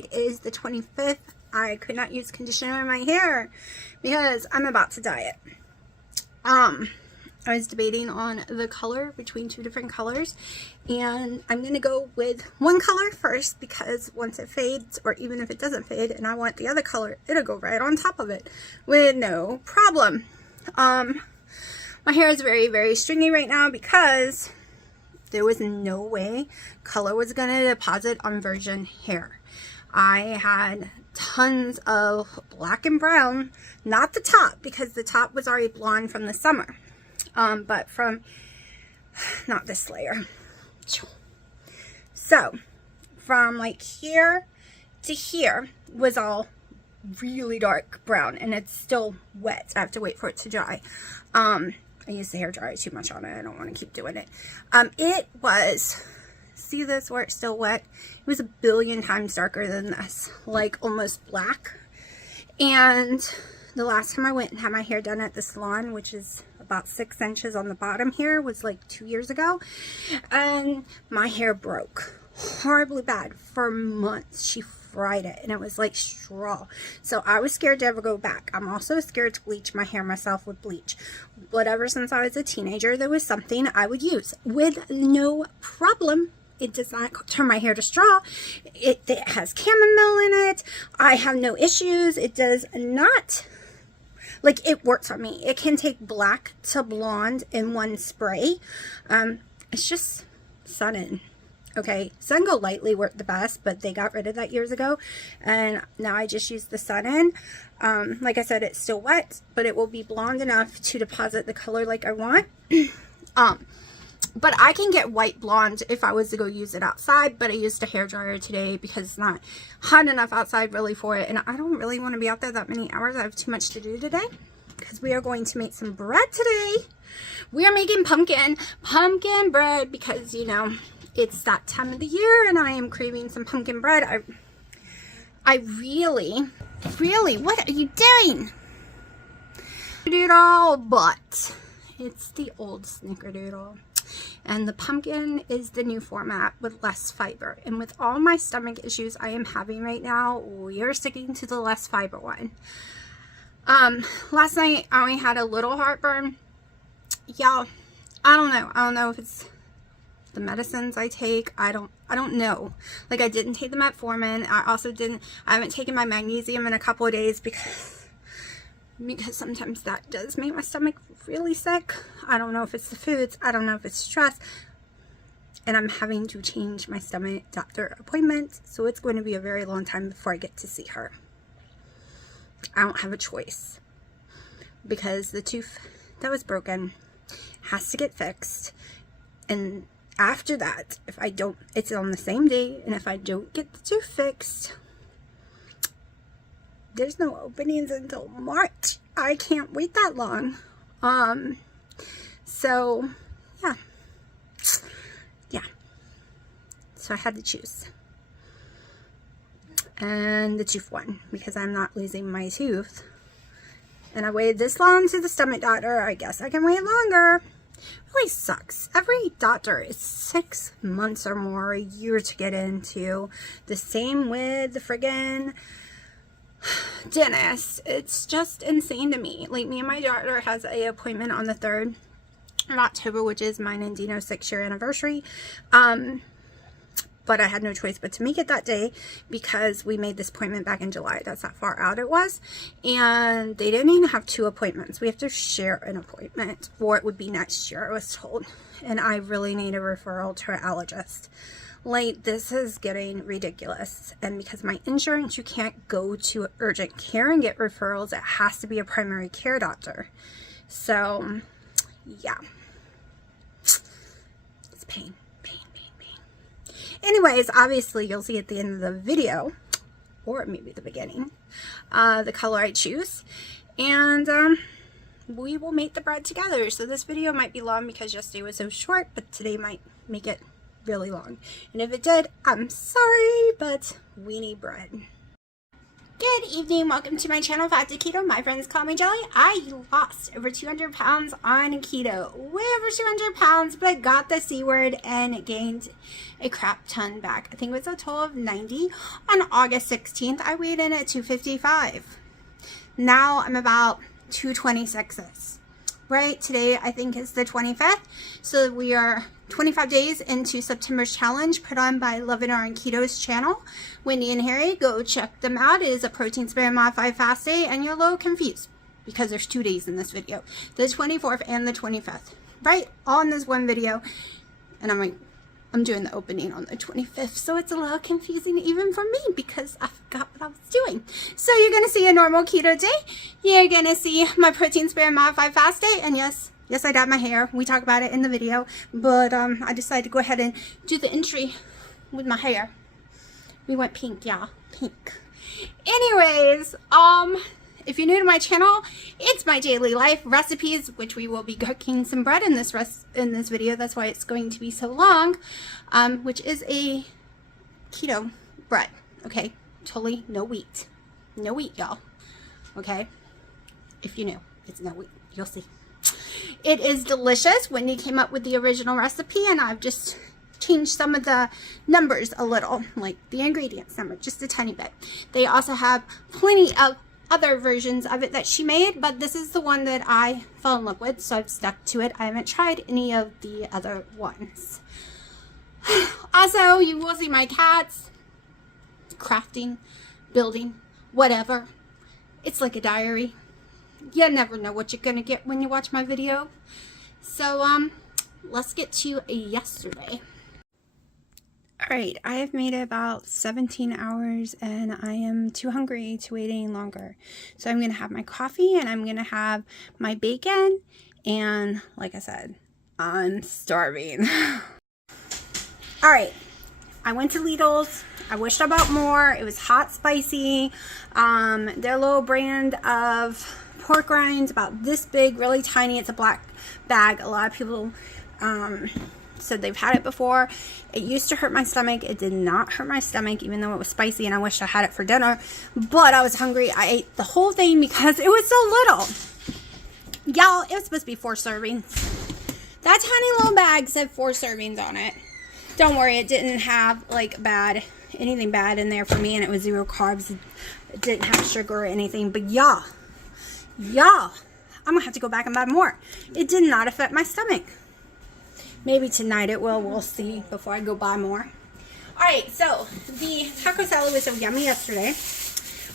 date is the 25th. I could not use conditioner in my hair because I'm about to dye it. I was debating on the color between two different colors, and I'm going to go with one color first because once it fades, or even if it doesn't fade and I want the other color, it'll go right on top of it with no problem. My hair is very, very stringy right now because there was no way color was going to deposit on virgin hair. I had tons of black and brown, not the top because the top was already blonde from the summer. But from, not this layer. So, from like here to here was all really dark brown, and it's still wet. I have to wait for it to dry. I used the hair dryer too much on it. I don't want to keep doing it. It was, see this where it's still wet? It was a billion times darker than this, like almost black. And the last time I went and had my hair done at the salon, which is about 6 inches on the bottom here, was like 2 years ago, and my hair broke horribly bad for months. She fried it and it was like straw, so I was scared to ever go back. I'm also scared to bleach my hair myself with bleach, but ever since I was a teenager there was something I would use with no problem. It does not turn my hair to straw. It has chamomile in it. I have no issues. It does not, like, it works on me. It can take black to blonde in one spray. It's just Sun-In. Okay, Sun Go Lightly worked the best, but they got rid of that years ago. And now I just use the Sun-In. Like I said, it's still wet, but it will be blonde enough to deposit the color like I want. But I can get white blonde if I was to go use it outside, but I used a hairdryer today because it's not hot enough outside really for it, and I don't really want to be out there that many hours. I have too much to do today because we are going to make some bread today. We are making pumpkin bread because, you know, it's that time of the year and I am craving some pumpkin bread. I really, what are you doing? Snickerdoodle, but it's the old Snickerdoodle. And the pumpkin is the new format with less fiber. And with all my stomach issues I am having right now, we are sticking to the less fiber one. Last night I only had a little heartburn. Y'all, I don't know if it's the medicines I take. I don't know. Like, I didn't take the metformin. I haven't taken my magnesium in a couple of days because sometimes that does make my stomach really sick. I don't know if it's the foods. I don't know if it's stress. And I'm having to change my stomach doctor appointment. So it's going to be a very long time before I get to see her. I don't have a choice. Because the tooth that was broken has to get fixed. And after that, if I don't, it's on the same day. And if I don't get the tooth fixed, there's no openings until March. I can't wait that long. So yeah. So I had to choose. And the tooth won because I'm not losing my tooth. And I waited this long to the stomach doctor. I guess I can wait longer. Really sucks. Every doctor is 6 months or more, a year to get into. The same with the friggin' dentist. It's just insane to me. Like, me and my daughter has a appointment on the 3rd of October, which is mine and Dino's 6-year anniversary. But I had no choice but to make it that day because we made this appointment back in July. That's how far out it was. And they didn't even have 2 appointments. We have to share an appointment, or it would be next year, I was told. And I really need a referral to an allergist. Like, this is getting ridiculous. And because my insurance, you can't go to urgent care and get referrals. It has to be a primary care doctor. So, yeah. It's pain. Anyways, obviously you'll see at the end of the video, or maybe the beginning, the color I choose. And we will make the bread together. So this video might be long because yesterday was so short, but today might make it really long. And if it did, I'm sorry, but we need bread. Good evening, welcome to my channel, Fat to Keto. My friends call me Jelly. I lost over 200 pounds on keto, way over 200 pounds, but got the C word and gained a crap ton back. I think it was a total of 90. On August 16th, I weighed in at 255. Now I'm about 226. Right, today I think is the 25th, so we are 25 days into September's challenge put on by Loving Our and Keto's channel. Wendy and Harry, go check them out. It is a protein sparing modified fast day, and you're a little confused because there's 2 days in this video, the 24th and the 25th, right, all in this one video. And I'm doing the opening on the 25th, so it's a little confusing even for me because I forgot what I was doing. So you're going to see a normal keto day. You're going to see my protein sparing modified fast day. And yes, I dyed my hair. We talk about it in the video, but I decided to go ahead and do the entry with my hair. We went pink, y'all. Pink. Anyways, if you're new to my channel, it's my daily life recipes, which we will be cooking some bread in this video. That's why it's going to be so long, which is a keto bread. Okay, totally no wheat, y'all. Okay, if you're new, it's no wheat. You'll see. It is delicious. Wendy came up with the original recipe, and I've just changed some of the numbers a little, like the ingredients number, just a tiny bit. They also have plenty of other versions of it that she made, but this is the one that I fell in love with, so I've stuck to it. I haven't tried any of the other ones. Also, you will see my cats crafting, building, whatever. It's like a diary. You never know what you're gonna get when you watch my video. So let's get to yesterday. Alright, I have made it about 17 hours and I am too hungry to wait any longer. So I'm going to have my coffee and I'm going to have my bacon, and like I said, I'm starving. Alright, I went to Lidl's. I wished I bought more. It was hot spicy. Their little brand of pork rinds, about this big, really tiny. It's a black bag. A lot of people said they've had it before. It used to hurt my stomach. It did not hurt my stomach, even though it was spicy, and I wish I had it for dinner. But I was hungry. I ate the whole thing because it was so little. Y'all, it was supposed to be 4 servings. That tiny little bag said 4 servings on it. Don't worry, it didn't have like anything bad in there for me, and it was 0 carbs. It didn't have sugar or anything. But y'all, I'm gonna have to go back and buy more. It did not affect my stomach. Maybe tonight it will. We'll see before I go buy more. Alright, so the taco salad was so yummy yesterday.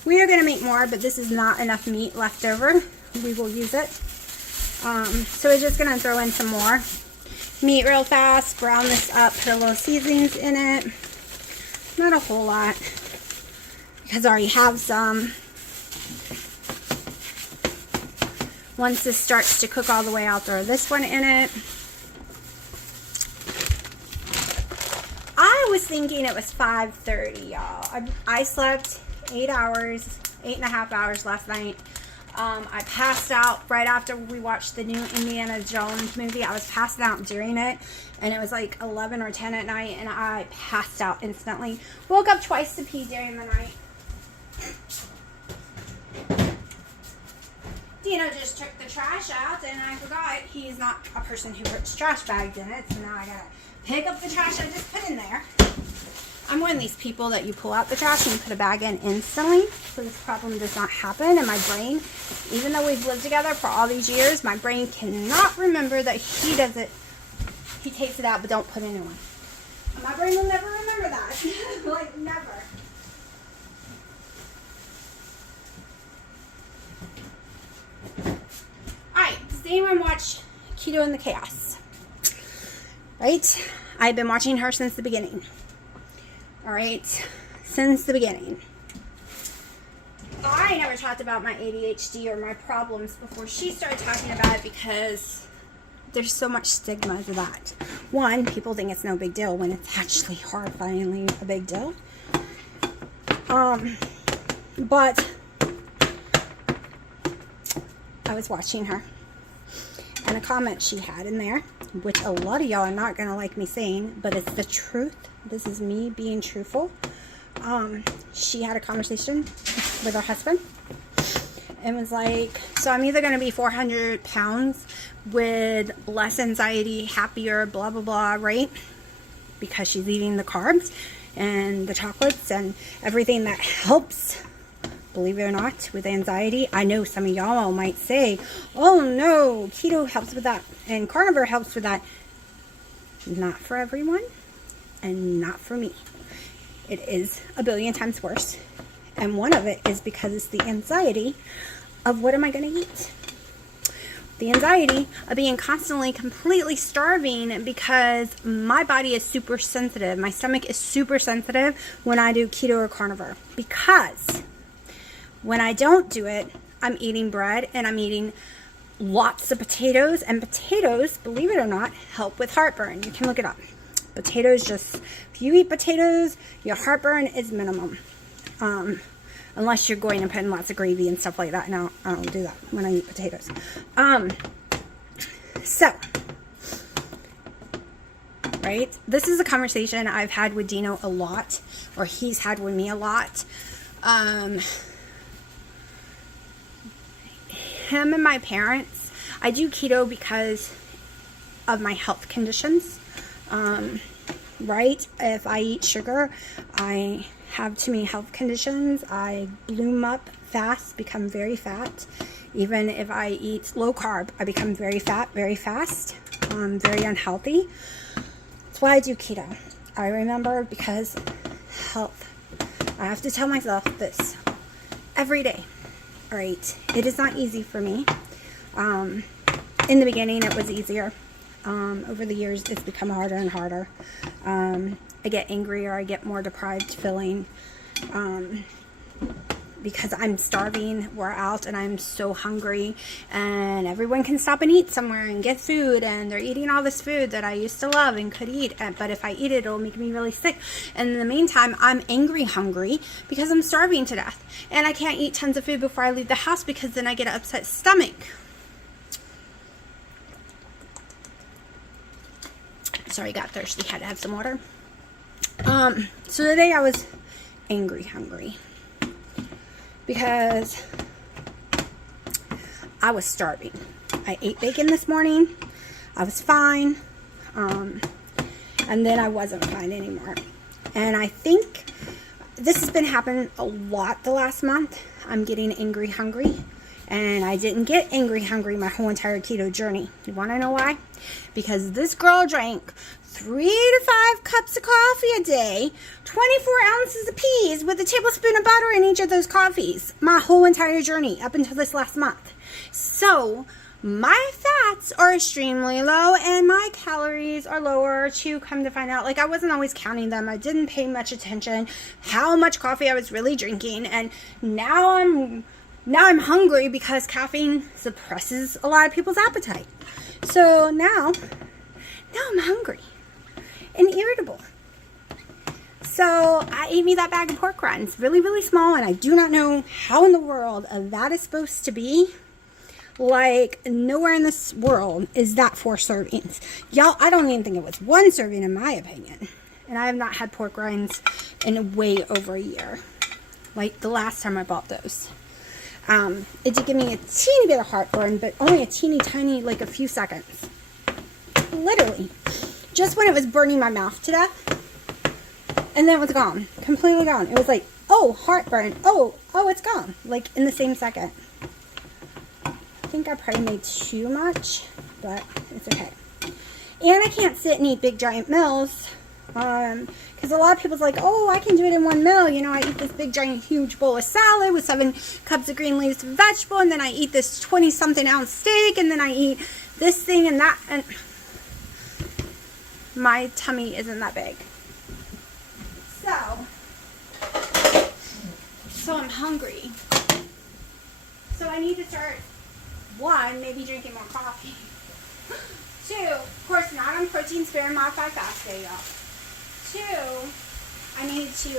We are going to make more, but this is not enough meat left over. We will use it. So we're just going to throw in some more meat real fast. Brown this up. Put a little seasonings in it. Not a whole lot, because I already have some. Once this starts to cook all the way, I'll throw this one in it. I was thinking it was 5:30, y'all. I slept 8.5 hours last night. I passed out right after we watched the new Indiana Jones movie. I was passing out during it, and it was like 11 or 10 at night, and I passed out instantly. Woke up twice to pee during the night. Dino just took the trash out, and I forgot he's not a person who puts trash bags in it, so now I gotta pick up the trash I just put in there. I'm one of these people that you pull out the trash and you put a bag in instantly, so this problem does not happen. And my brain, even though we've lived together for all these years, my brain cannot remember that he does it. He takes it out, but don't put in one. And my brain will never remember that. Like, never. Alright, does anyone watch Keto in the Chaos? Right? I've been watching her since the beginning. Alright? Since the beginning. I never talked about my ADHD or my problems before she started talking about it, because there's so much stigma to that. One, people think it's no big deal when it's actually horrifyingly a big deal. But I was watching her, and a comment she had in there, which a lot of y'all are not going to like me saying, but it's the truth. This is me being truthful. She had a conversation with her husband. It was like, so I'm either going to be 400 pounds with less anxiety, happier, blah, blah, blah, right? Because she's eating the carbs and the chocolates and everything that helps, believe it or not, with anxiety. I know some of y'all might say, oh no, keto helps with that and carnivore helps with that. Not for everyone and not for me. It is a billion times worse. And one of it is because it's the anxiety of what am I going to eat? The anxiety of being constantly completely starving because my body is super sensitive. My stomach is super sensitive when I do keto or carnivore. Because when I don't do it, I'm eating bread and I'm eating lots of potatoes. And potatoes, believe it or not, help with heartburn. You can look it up. Potatoes just, if you eat potatoes, your heartburn is minimum. Unless you're going to put in lots of gravy and stuff like that. No, I don't do that when I eat potatoes. So, right? This is a conversation I've had with Dino a lot, or he's had with me a lot. Him and my parents, I do keto because of my health conditions. Right? If I eat sugar, I have too many health conditions. I bloom up fast, become very fat. Even if I eat low carb, I become very fat very fast. Very unhealthy. That's why I do keto. I remember because health. I have to tell myself this every day. All right, it is not easy for me. In the beginning, it was easier. Over the years, it's become harder and harder. I get angrier, I get more deprived feeling, because I'm starving, we're out, and I'm so hungry, and everyone can stop and eat somewhere and get food, and they're eating all this food that I used to love and could eat, but if I eat it, it'll make me really sick. And in the meantime, I'm angry hungry because I'm starving to death, and I can't eat tons of food before I leave the house because then I get an upset stomach. Sorry, got thirsty, had to have some water. So today I was angry hungry because I was starving. I ate bacon this morning. I was fine. And then I wasn't fine anymore. And I think this has been happening a lot the last month. I'm getting angry hungry. And I didn't get angry hungry my whole entire keto journey. You want to know why? Because this girl drank 3 to 5 cups of coffee a day, 24 ounces of peas with a tablespoon of butter in each of those coffees. My whole entire journey up until this last month. So my fats are extremely low and my calories are lower too, come to find out. Like, I wasn't always counting them. I didn't pay much attention how much coffee I was really drinking. And now I'm hungry because caffeine suppresses a lot of people's appetite. So now I'm hungry and irritable. So I ate me that bag of pork rinds, really, really small, and I do not know how in the world that is supposed to be. Like, nowhere in this world is that 4 servings. Y'all, I don't even think it was 1 serving in my opinion. And I have not had pork rinds in way over a year. Like the last time I bought those. It did give me a teeny bit of heartburn, but only a teeny tiny, like a few seconds. Literally. Just when it was burning my mouth to death. And then it was gone. Completely gone. It was like, oh, heartburn. Oh, it's gone. Like in the same second. I think I probably made too much, but it's okay. And I can't sit and eat big giant meals. Because a lot of people's like, oh, I can do it in 1 meal. You know, I eat this big, giant, huge bowl of salad with 7 cups of green leaves of vegetable, and then I eat this 20-something ounce steak, and then I eat this thing and that, and my tummy isn't that big. So I'm hungry. So I need to start, 1, maybe drinking more coffee. 2, of course, not on protein sparing modified fast day, y'all. 2, I need to,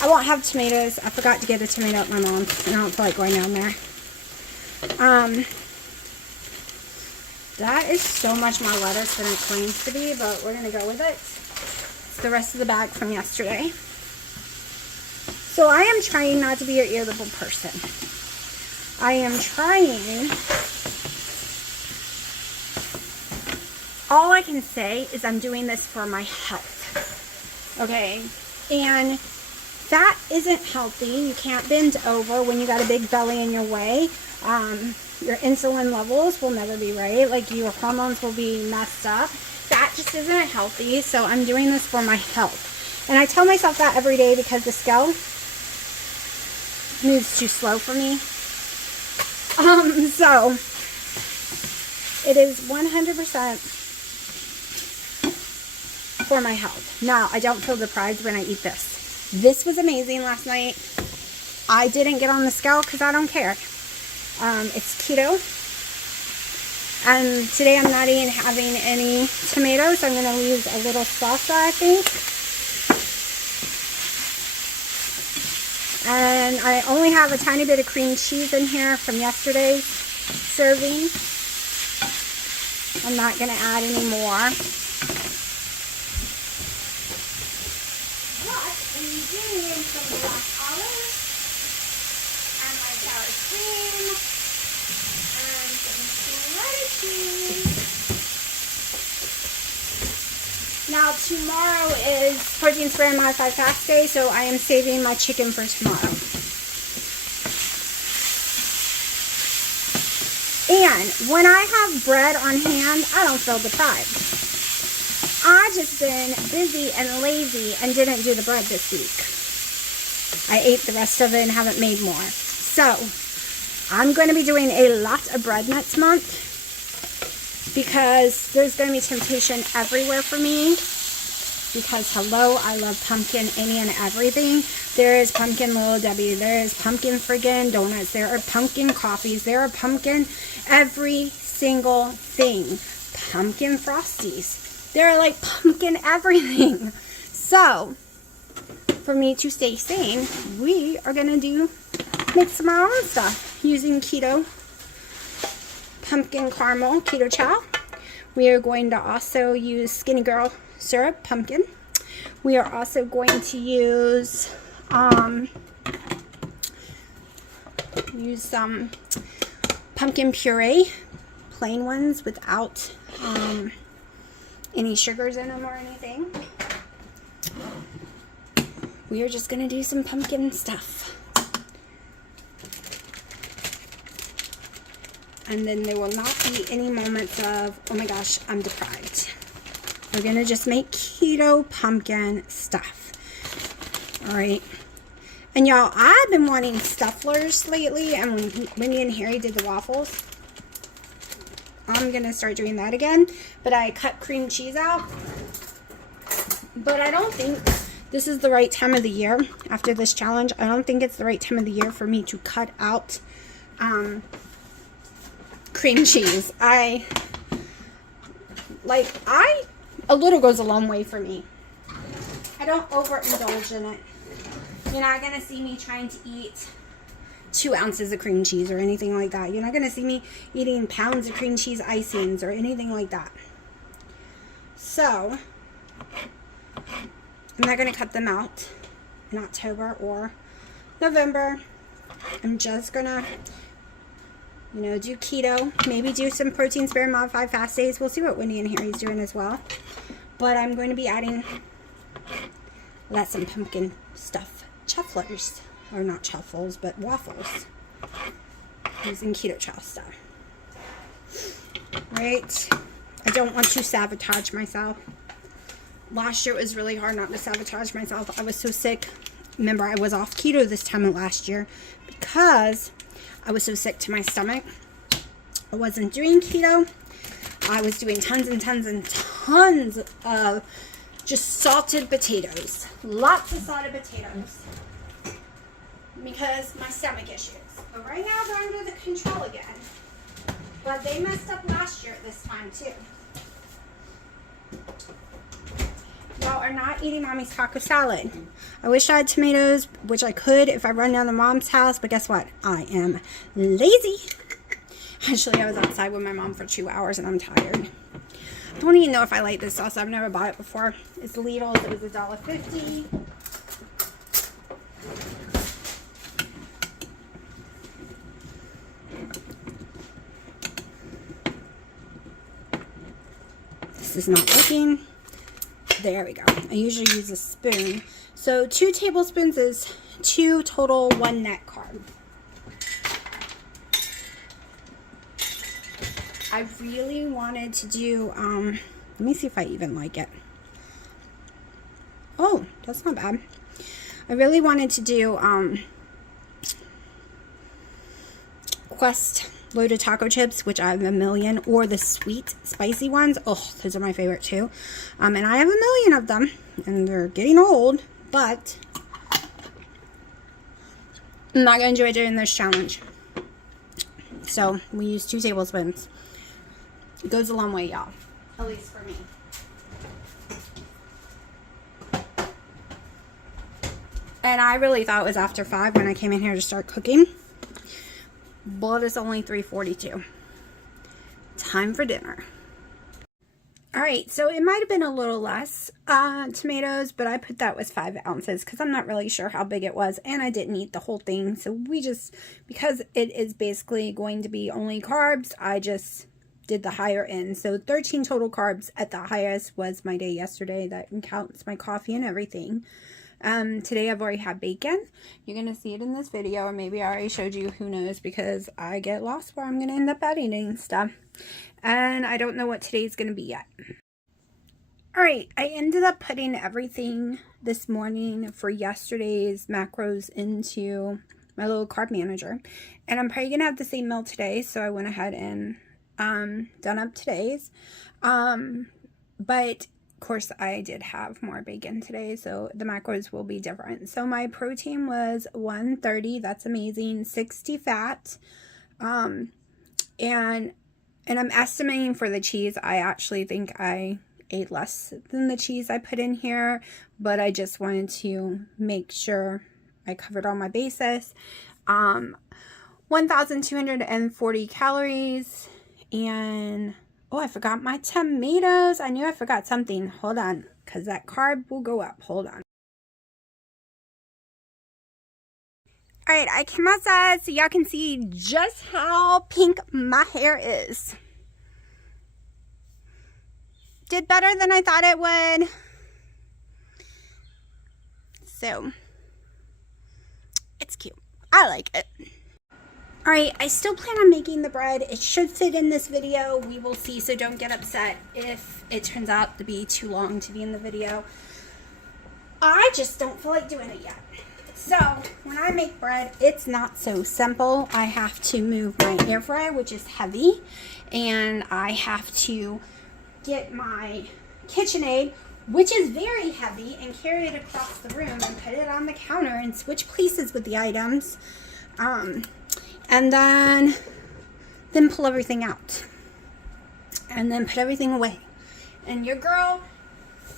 I won't have tomatoes. I forgot to get a tomato at my mom's, and I don't feel like going down there. That is so much more lettuce than it claims to be, but we're going to go with it. It's the rest of the bag from yesterday. So I am trying not to be an irritable person. I am trying. All I can say is I'm doing this for my health. Okay? And that isn't healthy. You can't bend over when you got a big belly in your way. Your insulin levels will never be right. Like, your hormones will be messed up. That just isn't healthy. So I'm doing this for my health. And I tell myself that every day because the scale moves too slow for me. So it is 100% for my health. Now, I don't feel deprived when I eat this. This was amazing last night. I didn't get on the scale because I don't care. It's keto. And today I'm not even having any tomatoes. I'm going to use a little salsa, I think. And I only have a tiny bit of cream cheese in here from yesterday's serving. I'm not going to add any more. Some black olive and my sour cream and some shredded cheese. Now tomorrow is protein spray and modified fast day, so I am saving my chicken for tomorrow. And when I have bread on hand, I don't feel deprived. I've just been busy and lazy and didn't do the bread this week. I ate the rest of it and haven't made more. So, I'm going to be doing a lot of bread next month because there's going to be temptation everywhere for me. Because, hello, I love pumpkin, any and everything. There is pumpkin Little Debbie. There is pumpkin friggin' donuts. There are pumpkin coffees. There are pumpkin every single thing. Pumpkin frosties. They're like pumpkin everything. So, for me to stay sane, we are going to make some of our own stuff using keto pumpkin caramel keto chow. We are going to also use Skinny Girl syrup pumpkin. We are also going to use some pumpkin puree, plain ones without any sugars in them or anything. We are just going to do some pumpkin stuff. And then there will not be any moments of, oh my gosh, I'm deprived. We're going to just make keto pumpkin stuff. Alright. And y'all, I've been wanting stufflers lately. And when Winnie and Harry did the waffles, I'm going to start doing that again. But I cut cream cheese out. But I don't think this is the right time of the year after this challenge. I don't think it's the right time of the year for me to cut out cream cheese. A little goes a long way for me. I don't overindulge in it. You're not going to see me trying to eat 2 ounces of cream cheese or anything like that. You're not going to see me eating pounds of cream cheese icings or anything like that. So, I'm not going to cut them out in October or November. I'm just going to, do keto. Maybe do some protein spare modified fast days. We'll see what Wendy and Harry's doing as well. But I'm going to be adding some pumpkin stuff. Chufflers. Or not chuffles, but waffles. Using keto chow stuff. Right? I don't want to sabotage myself. Last year it was really hard not to sabotage myself. I was so sick. Remember, I was off keto this time of last year because I was so sick to my stomach. I wasn't doing keto. I was doing tons and tons and tons of just salted potatoes. Lots of salted potatoes. Because my stomach issues. But right now they're under the control again. But they messed up last year at this time too. Y'all are not eating Mommy's taco salad. I wish I had tomatoes, which I could if I run down to Mom's house, but guess what? I am lazy. Actually, I was outside with my mom for 2 hours and I'm tired. I don't even know if I like this sauce. I've never bought it before. It's Lidl's. It was $1.50. this is not working. There we go. I usually use a spoon. So 2 tablespoons is 2 total, 1 net carb. I really wanted to do, let me see if I even like it. Oh, that's not bad. I really wanted to do Quest loaded taco chips, which I have a million, or the sweet spicy ones. Oh, those are my favorite too. And I have a million of them, and they're getting old, but I'm not going to do it during this challenge. So we use 2 tablespoons. It goes a long way, y'all. At least for me. And I really thought it was after 5 when I came in here to start cooking. But it's only 3:42. Time for dinner. Alright, so it might have been a little less tomatoes, but I put that was 5 ounces because I'm not really sure how big it was, and I didn't eat the whole thing. So we just, because it is basically going to be only carbs, I just did the higher end. So 13 total carbs at the highest was my day yesterday. That counts my coffee and everything. Today I've already had bacon. You're going to see it in this video, or maybe I already showed you, who knows, because I get lost where I'm going to end up editing stuff. And I don't know what today's going to be yet. Alright, I ended up putting everything this morning for yesterday's macros into my little carb manager. And I'm probably going to have the same meal today, so I went ahead and done up today's. But of course, I did have more bacon today, so the macros will be different. So my protein was 130. That's amazing. 60 fat. And I'm estimating for the cheese. I actually think I ate less than the cheese I put in here, but I just wanted to make sure I covered all my bases. 1,240 calories, and oh, I forgot my tomatoes. I knew I forgot something. Hold on, because that carb will go up. Hold on. Alright, I came outside so y'all can see just how pink my hair is. Did better than I thought it would. So, it's cute. I like it. Alright, I still plan on making the bread. It should fit in this video. We will see, so don't get upset if it turns out to be too long to be in the video. I just don't feel like doing it yet. So, when I make bread, it's not so simple. I have to move my air fryer, which is heavy, and I have to get my KitchenAid, which is very heavy, and carry it across the room and put it on the counter and switch places with the items. And then pull everything out. And then put everything away. And your girl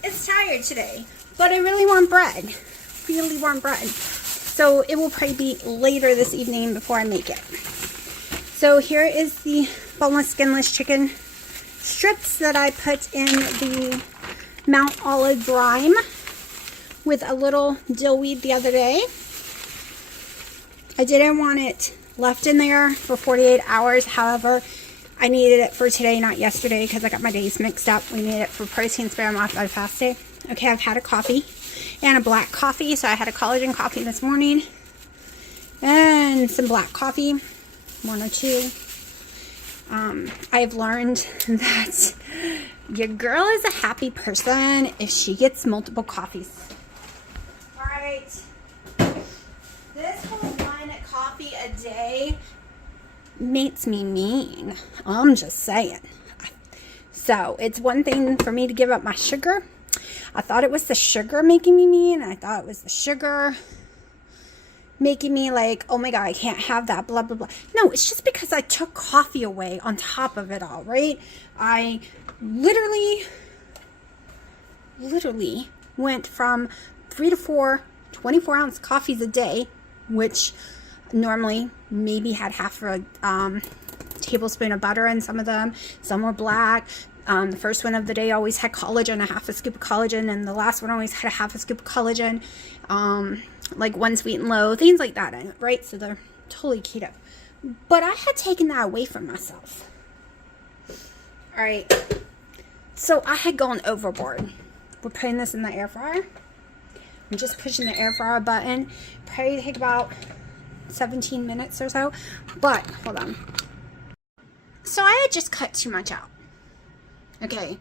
is tired today. But I really want bread. Really want bread. So it will probably be later this evening before I make it. So here is the boneless, skinless chicken strips that I put in the Mount Olive brine with a little dill weed the other day. I didn't want it left in there for 48 hours. However, I needed it for today, not yesterday, because I got my days mixed up. We need it for protein spare modified fast day. Okay, I've had a coffee and a black coffee. So I had a collagen coffee this morning and some black coffee, 1 or 2. I've learned that your girl is a happy person if she gets multiple coffees. All right. This whole one coffee a day makes me mean. I'm just saying. So it's one thing for me to give up my sugar. I thought it was the sugar making me mean. I thought it was the sugar making me like, oh my God, I can't have that, blah, blah, blah. No, it's just because I took coffee away on top of it all, right? I literally went from 3 to 4 24-ounce coffees a day, which normally maybe had half a tablespoon of butter in some of them. Some were black. The first one of the day always had collagen, a half a scoop of collagen, and the last one always had a half a scoop of collagen, like one sweet and low, things like that, right? So they're totally keto. But I had taken that away from myself. All right. So I had gone overboard. We're putting this in the air fryer. I'm just pushing the air fryer button. Probably take about 17 minutes or so. But, hold on. So I had just cut too much out. Okay.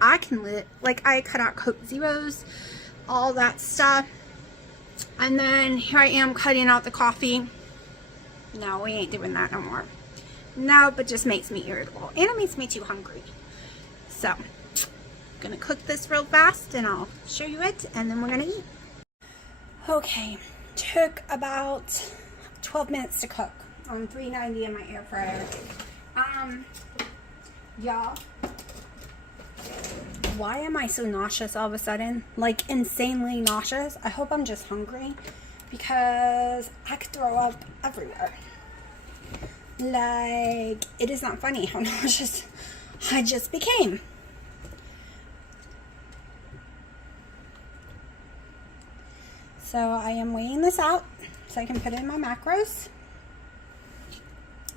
I can live, like, I cut out Coke Zeros, all that stuff. And then here I am cutting out the coffee. No, we ain't doing that no more. No, but just makes me irritable. And it makes me too hungry. So, I'm gonna cook this real fast and I'll show you it and then we're gonna eat. Okay, took about 12 minutes to cook on 390 in my air fryer. Y'all, why am I so nauseous all of a sudden? Like insanely nauseous. I hope I'm just hungry because I could throw up everywhere. Like, it is not funny how nauseous I just became. So I am weighing this out so I can put it in my macros.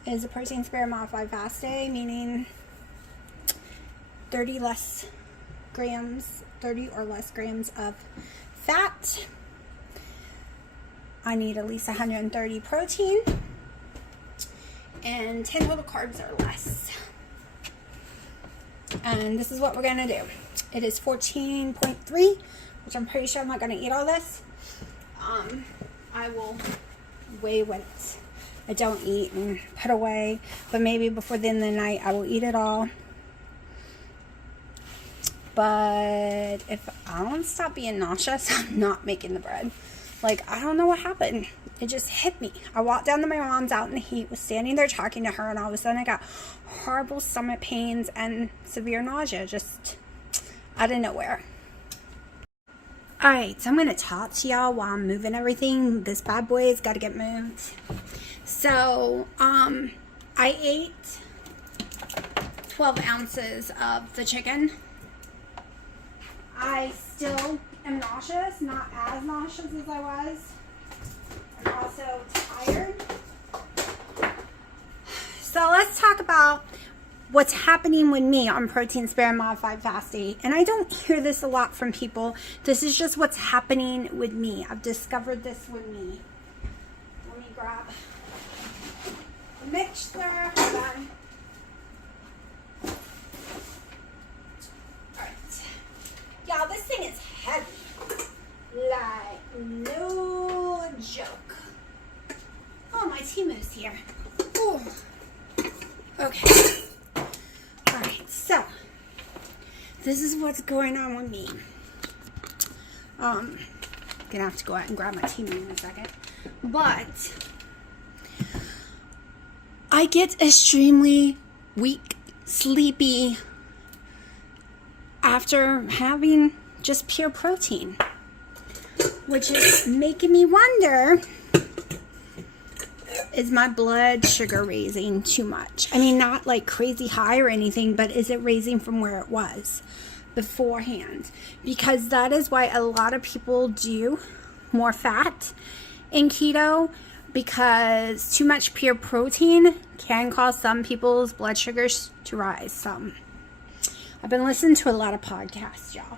It is a protein spare modified fast day, meaning 30 or less grams of fat. I need at least 130 protein and 10 total carbs or less. And this is what we're gonna do. It is 14.3, which I'm pretty sure I'm not gonna eat all this. I will weigh what I don't eat and put away, but maybe before the end of the night I will eat it all. But if I don't stop being nauseous, I'm not making the bread. Like, I don't know what happened. It just hit me. I walked down to my mom's out in the heat, was standing there talking to her, and all of a sudden I got horrible stomach pains and severe nausea just out of nowhere. Alright, so I'm going to talk to y'all while I'm moving everything. This bad boy's got to get moved. So, I ate 12 ounces of the chicken. I still am nauseous, not as nauseous as I was. I'm also tired. So let's talk about what's happening with me on protein spare modified fasting. And I don't hear this a lot from people. This is just what's happening with me. I've discovered this with me. Let me grab a mixture. Hold on. Alright. Y'all, this thing is heavy. Like, no joke. Oh, my Timu's here. Ooh. Okay. Alright, so this is what's going on with me. Gonna have to go out and grab my Timu in a second. But I get extremely weak, sleepy after having just pure protein, which is making me wonder, is my blood sugar raising too much? I mean, not like crazy high or anything, but is it raising from where it was beforehand? Because that is why a lot of people do more fat in keto, because too much pure protein can cause some people's blood sugars to rise some. I've been listening to a lot of podcasts, y'all.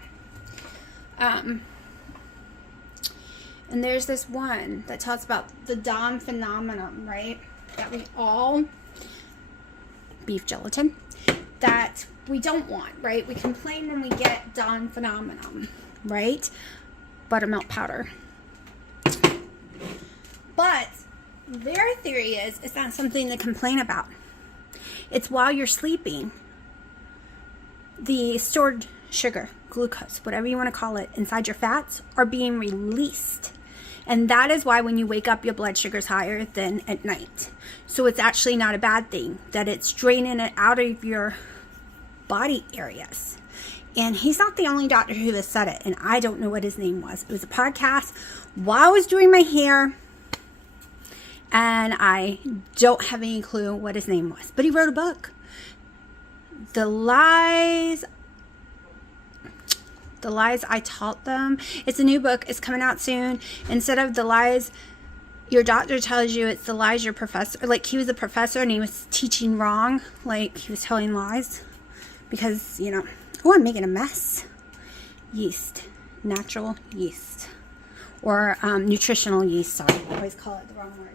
And there's this one that talks about the Dawn phenomenon, right? That we all, beef gelatin, that we don't want, right? We complain when we get Dawn phenomenon, right? Buttermilk powder. But their theory is it's not something to complain about. It's while you're sleeping, the stored sugar, glucose, whatever you want to call it, inside your fats are being released. And that is why when you wake up, your blood sugar is higher than at night. So it's actually not a bad thing that it's draining it out of your body areas. And he's not the only doctor who has said it. And I don't know what his name was. It was a podcast while I was doing my hair. And I don't have any clue what his name was. But he wrote a book. The lies I taught them. It's a new book. It's coming out soon. Instead of the lies your doctor tells you it's the lies your professor, like he was a professor and he was teaching wrong, like he was telling lies, because, you know, oh, I'm making a mess. Yeast, natural yeast, or nutritional yeast, sorry, I always call it the wrong word.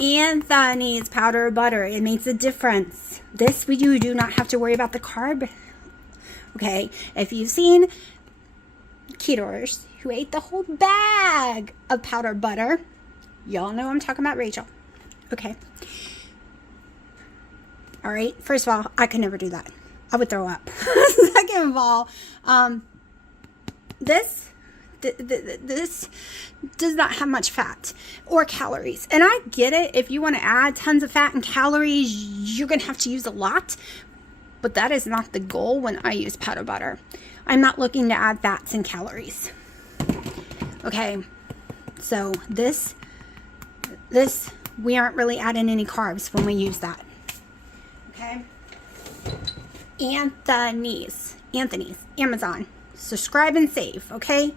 Anthony's powder butter. It makes a difference. This you do not have to worry about the carb. Okay, if you've seen ketoers who ate the whole bag of powder butter, y'all know I'm talking about Rachel. Okay. All right. First of all, I could never do that. I would throw up. Second of all, this does not have much fat or calories. And I get it. If you want to add tons of fat and calories, you're going to have to use a lot. But that is not the goal when I use powder butter. I'm not looking to add fats and calories. Okay. So this, we aren't really adding any carbs when we use that. Okay. Anthony's, Amazon. Subscribe and save, okay?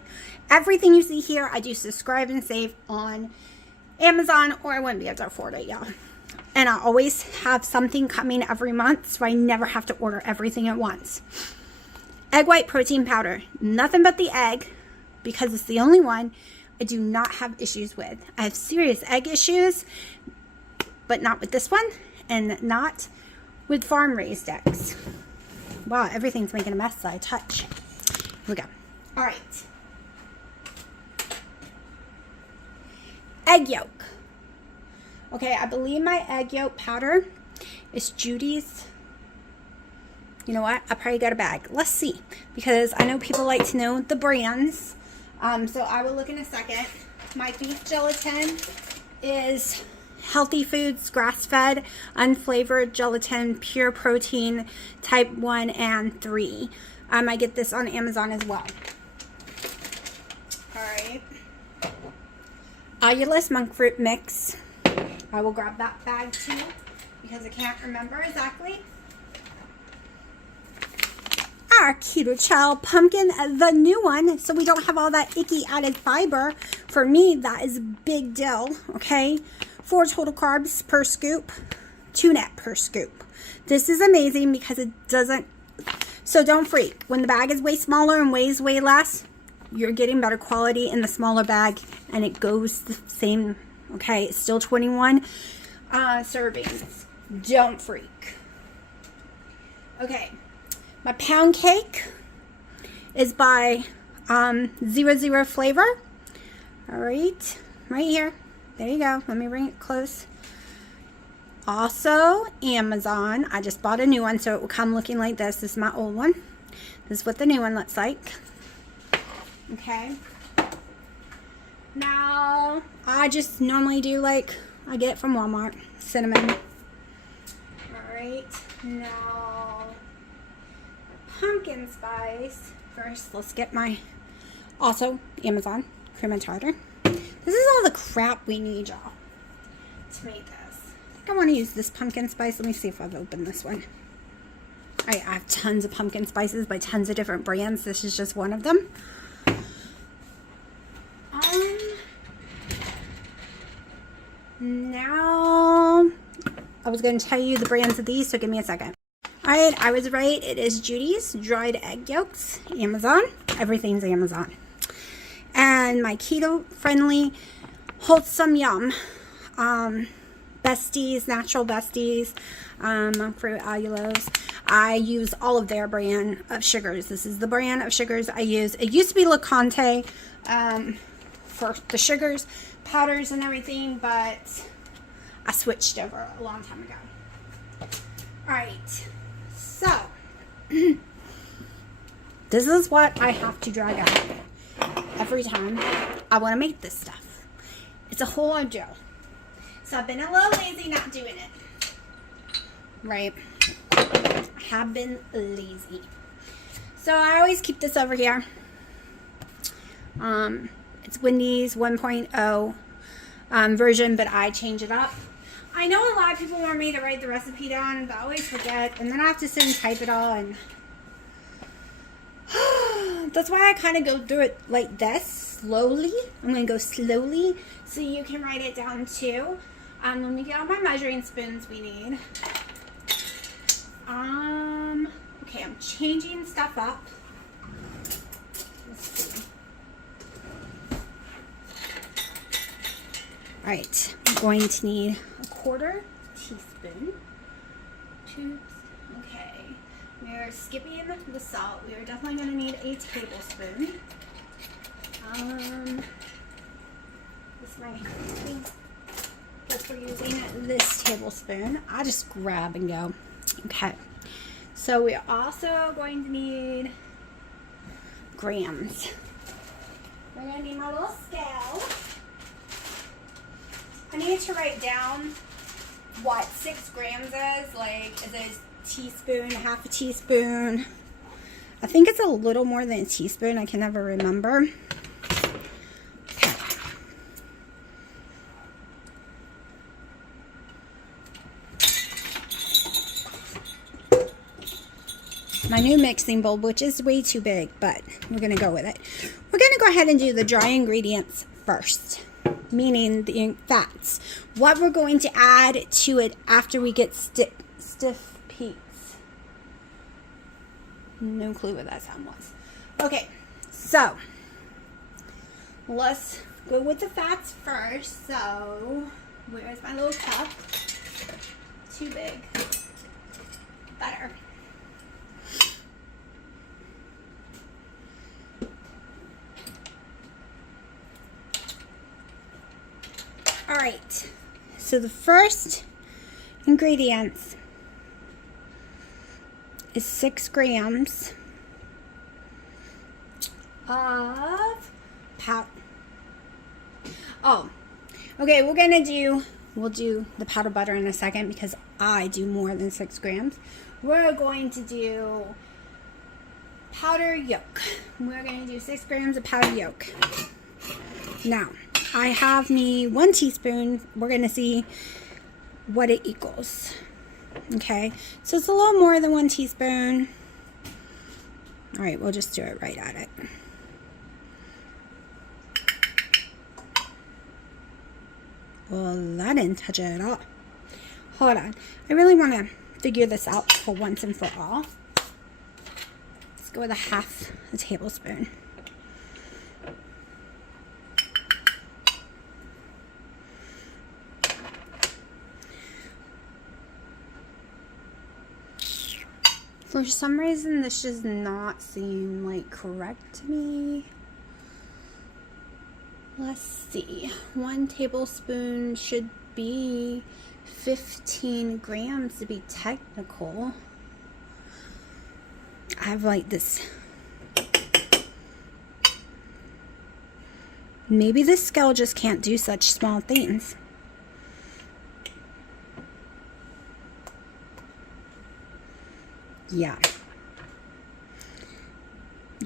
Everything you see here, I do subscribe and save on Amazon, or I wouldn't be able to afford it, y'all. And I always have something coming every month, so I never have to order everything at once. Egg white protein powder. Nothing but the egg, because it's the only one I do not have issues with. I have serious egg issues, but not with this one, and not with farm-raised eggs. Wow, everything's making a mess that I touch. Here we go. All right. Egg yolk. Okay, I believe my egg yolk powder is Judy's. You know what? I probably got a bag. Let's see, because I know people like to know the brands. So I will look in a second. My beef gelatin is Healthy Foods, grass-fed, unflavored gelatin, pure protein, type 1 and 3. I get this on Amazon as well. All right. Allulose monk fruit mix. I will grab that bag too, because I can't remember exactly. Our Keto Child pumpkin, the new one, so we don't have all that icky added fiber. For me, that is a big deal, okay? 4 total carbs per scoop, 2 net per scoop. This is amazing because it doesn't, so don't freak. When the bag is way smaller and weighs way less, you're getting better quality in the smaller bag, and it goes the same, okay? It's still 21 servings. Don't freak. Okay. My pound cake is by 00 Flavor. All right, right here. There you go. Let me bring it close. Also, Amazon. I just bought a new one, so it will come looking like this. This is my old one. This is what the new one looks like. Okay. Now, I just normally do like I get from Walmart. Cinnamon. All right. Now, pumpkin spice. First, let's get my, also Amazon cream and tartar. This is all the crap we need, y'all, to make this. I think I want to use this pumpkin spice. Let me see if I've opened this one. I have tons of pumpkin spices by tons of different brands. This is just one of them. Now, I was going to tell you the brands of these, so give me a second. Alright, I was right. It is Judy's dried egg yolks. Amazon. Everything's Amazon. And my keto-friendly, wholesome yum. Besties, natural besties, fruit allulose. I use all of their brand of sugars. This is the brand of sugars I use. It used to be Le Conte for the sugars, powders, and everything, but I switched over a long time ago. Alright. So, this is what I have to drag out every time I want to make this stuff. It's a whole ordeal. So I've been a little lazy not doing it. Right? I have been lazy. So I always keep this over here. It's Wendy's 1.0 version, but I change it up. I know a lot of people want me to write the recipe down, but I always forget, and then I have to sit and type it all, and That's why I kind of go through it like this, slowly. I'm going to go slowly so you can write it down too. Let me get all my measuring spoons we need. Okay, I'm changing stuff up. Let's see. All right, I'm going to need a 1/4 teaspoon. Okay, we're skipping the salt. We are definitely going to need a tablespoon. This might, guess we're using this tablespoon. I'll just grab and go. Okay, so we're also going to need grams. We're going to need my little scale. I need to write down what 6 grams is. Like, is it a teaspoon, half a teaspoon? I think it's a little more than a teaspoon. I can never remember. Okay. My new mixing bowl, which is way too big, but we're going to go with it. We're going to go ahead and do the dry ingredients first, meaning the fats. What we're going to add to it after we get stiff peaks. No clue what that sound was. Okay, so let's go with the fats first. So where's my little cup? Too big. Butter. All right, so the first ingredients is 6 grams of powder. Oh, okay, we'll do the powdered butter in a second because I do more than 6 grams. We're going to do powder yolk. We're going to do 6 grams of powdered yolk. Now, I have me 1 teaspoon. We're going to see what it equals. Okay, so it's a little more than 1 teaspoon. All right, we'll just do it right at it. Well, that didn't touch it at all. Hold on. I really want to figure this out for once and for all. Let's go with half a tablespoon. For some reason, this does not seem like correct to me. Let's see. 1 tablespoon should be 15 grams to be technical. I have like this. Maybe this scale just can't do such small things. Yeah,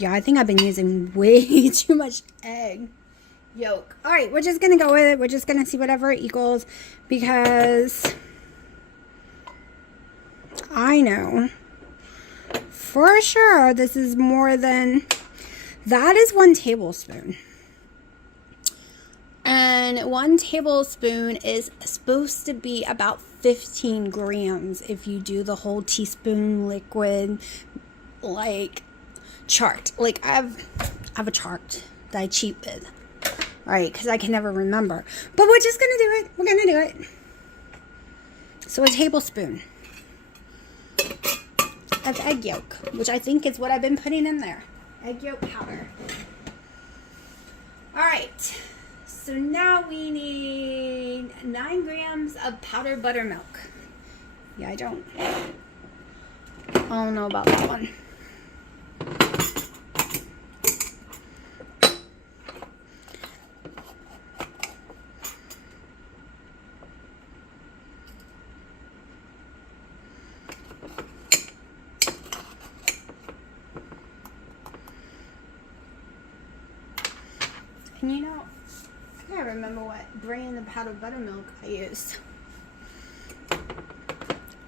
I think I've been using way too much egg yolk. All right, we're just going to go with it. We're just going to see whatever it equals because I know for sure this is more than, that is 1 tablespoon. And 1 tablespoon is supposed to be about 15 grams if you do the whole teaspoon liquid like chart. Like I have a chart that I cheat with. All right, because I can never remember. But we're just gonna do it. We're gonna do it. So a tablespoon of egg yolk, which I think is what I've been putting in there. Egg yolk powder. All right. So now we need 9 grams of powdered buttermilk. Yeah, I don't know about that one. And you know, I can't remember what brand of powdered buttermilk I used.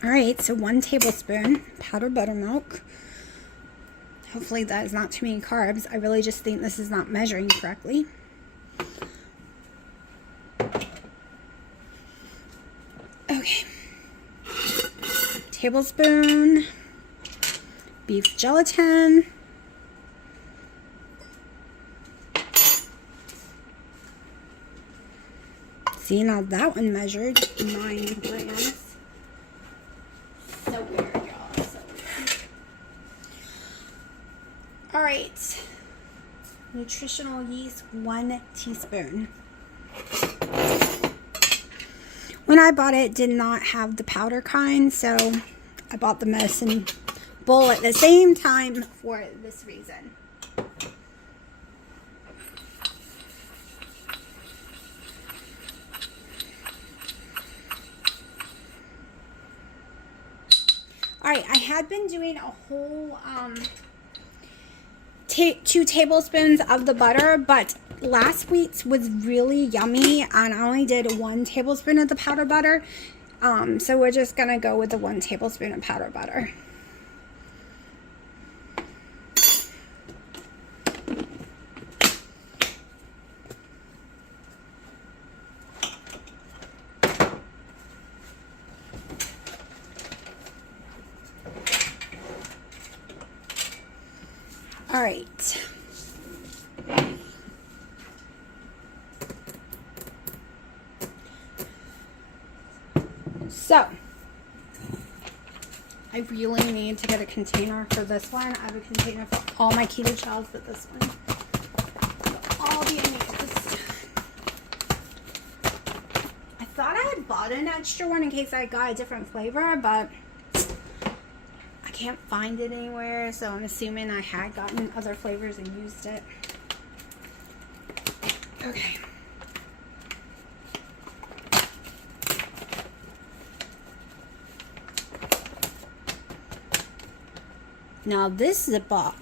All right, so 1 tablespoon powdered buttermilk. Hopefully that is not too many carbs. I really just think this is not measuring correctly. Okay. Tablespoon beef gelatin. See, now that one measured 9 grams. So weird, y'all. So weird. All right. Nutritional yeast, 1 teaspoon. When I bought it, did not have the powder kind, so I bought the medicine bowl at the same time for this reason. All right, I had been doing a whole 2 tablespoons of the butter, but last week's was really yummy, and I only did 1 tablespoon of the powder butter. So we're just gonna go with the 1 tablespoon of powder butter. All right. So, I really need to get a container for this one. I have a container for all my keto chows, but this one will all be in used. I thought I had bought an extra one in case I got a different flavor, but I can't find it anywhere, so I'm assuming I had gotten other flavors and used it. Okay. Now this Ziploc, I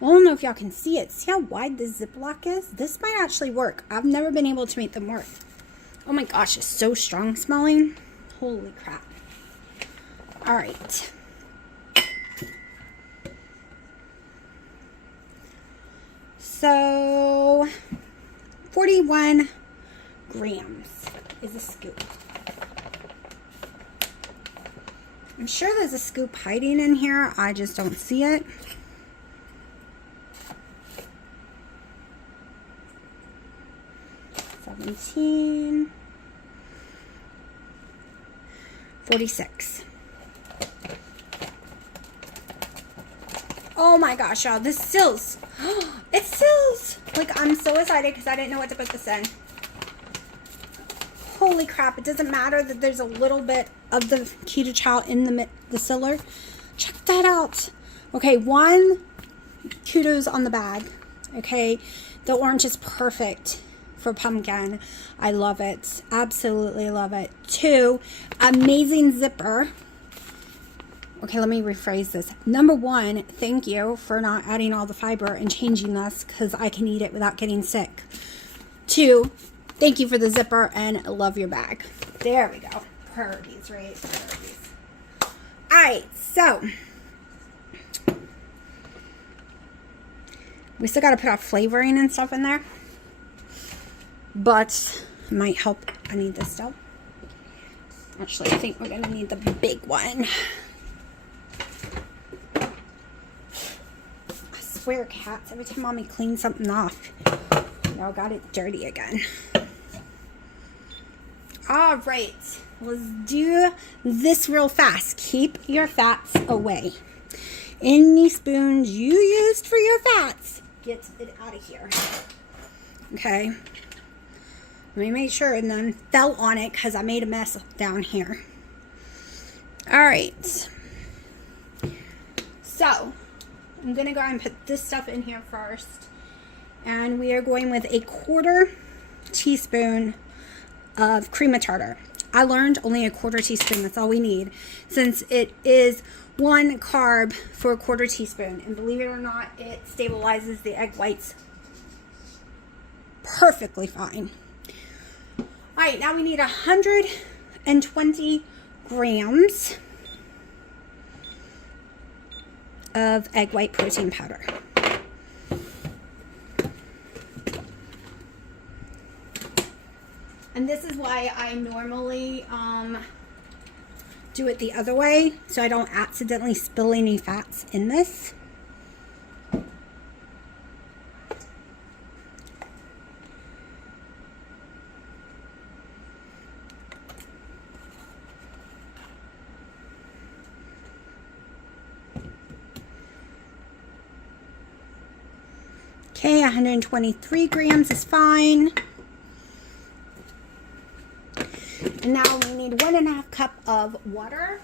don't know if y'all can see it. See how wide this Ziploc is? This might actually work. I've never been able to make them work. Oh my gosh, it's so strong smelling. Holy crap. All right. So 41 grams is a scoop. I'm sure there's a scoop hiding in here. I just don't see it. $17. $46. Oh my gosh, y'all, this seals. It seals. Like, I'm so excited because I didn't know what to put this in. Holy crap, it doesn't matter that there's a little bit of the keto chow in the sealer. Check that out. Okay, 1, kudos on the bag. Okay, the orange is perfect for pumpkin. I love it. Absolutely love it. 2, amazing zipper. Okay, let me rephrase this. Number 1, thank you for not adding all the fiber and changing this because I can eat it without getting sick. 2, thank you for the zipper and love your bag. There we go. Priorities, right? Priorities. All right, so we still got to put our flavoring and stuff in there, but it might help. I need this still. Actually, I think we're going to need the big one. I swear, cats, every time Mommy cleans something off, y'all got it dirty again. All right, let's do this real fast. Keep your fats away. Any spoons you used for your fats, get it out of here. Okay. Let me make sure and then fell on it because I made a mess down here. All right. So, I'm going to go ahead and put this stuff in here first. And we are going with a 1/4 teaspoon of cream of tartar. I learned only a 1/4 teaspoon. That's all we need, since it is 1 carb for a 1/4 teaspoon. And believe it or not, it stabilizes the egg whites perfectly fine. All right, now we need 120 grams of egg white protein powder. And this is why I normally do it the other way, so I don't accidentally spill any fats in this. Okay, 123 grams is fine. And now we need 1.5 cups of water,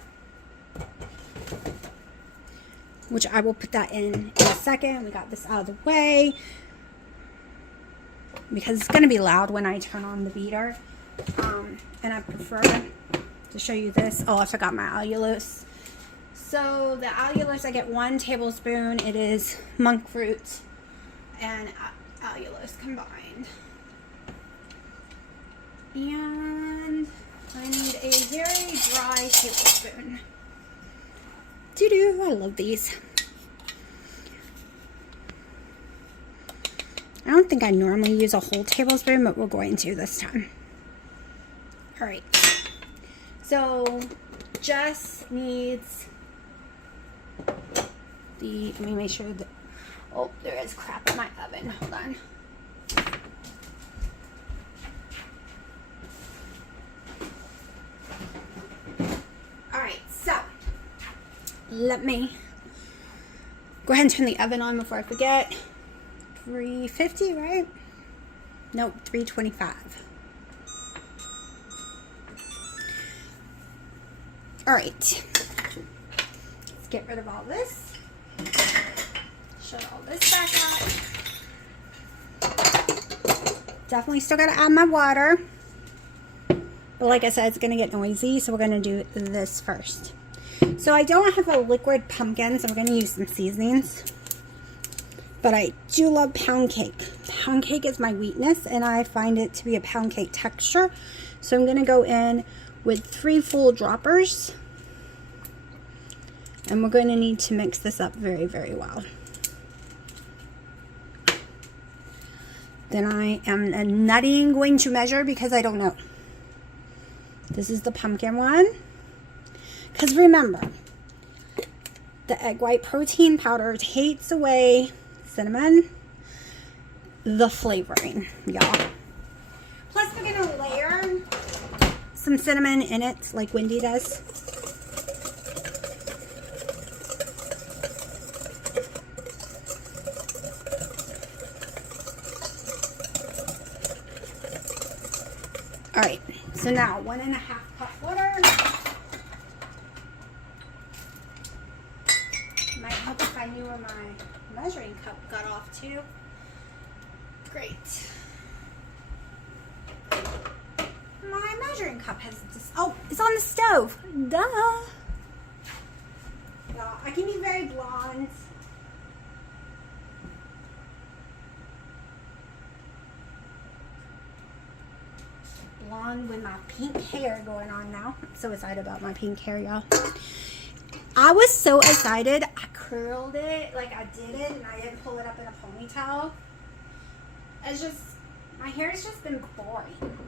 which I will put that in a second. We got this out of the way because it's going to be loud when I turn on the beater. And I prefer to show you this. Oh, I forgot my allulose. So the allulose, I get 1 tablespoon. It is monk fruit and allulose combined. And I need a very dry tablespoon. Doo-doo, I love these. I don't think I normally use a whole tablespoon, but we're going to this time. All right. So just needs let me make sure that, oh, there is crap in my oven. Hold on. Alright, so let me go ahead and turn the oven on before I forget. 350, right? Nope, 325. Alright. Let's get rid of all this. Shut all this back up. Definitely still got to add my water. But like I said, it's going to get noisy, so we're going to do this first. So I don't have a liquid pumpkin, so we're going to use some seasonings. But I do love pound cake. Pound cake is my weakness, and I find it to be a pound cake texture. So I'm going to go in with 3 full droppers. And we're going to need to mix this up very, very well. Then I am not even going to measure because I don't know. This is the pumpkin one. Because remember, the egg white protein powder takes away cinnamon, the flavoring, y'all. Plus, we're going to layer some cinnamon in it like Wendy does. All right, so now 1.5 cup water. Might help if I knew where my measuring cup got off too. Great. My measuring cup has just, oh, it's on the stove. Duh. Well, I can be very blonde. Blonde with my pink hair going on now. I'm so excited about my pink hair, y'all. I was so excited. I curled it like I did it, and I didn't pull it up in a ponytail. It's just, my hair has just been boring.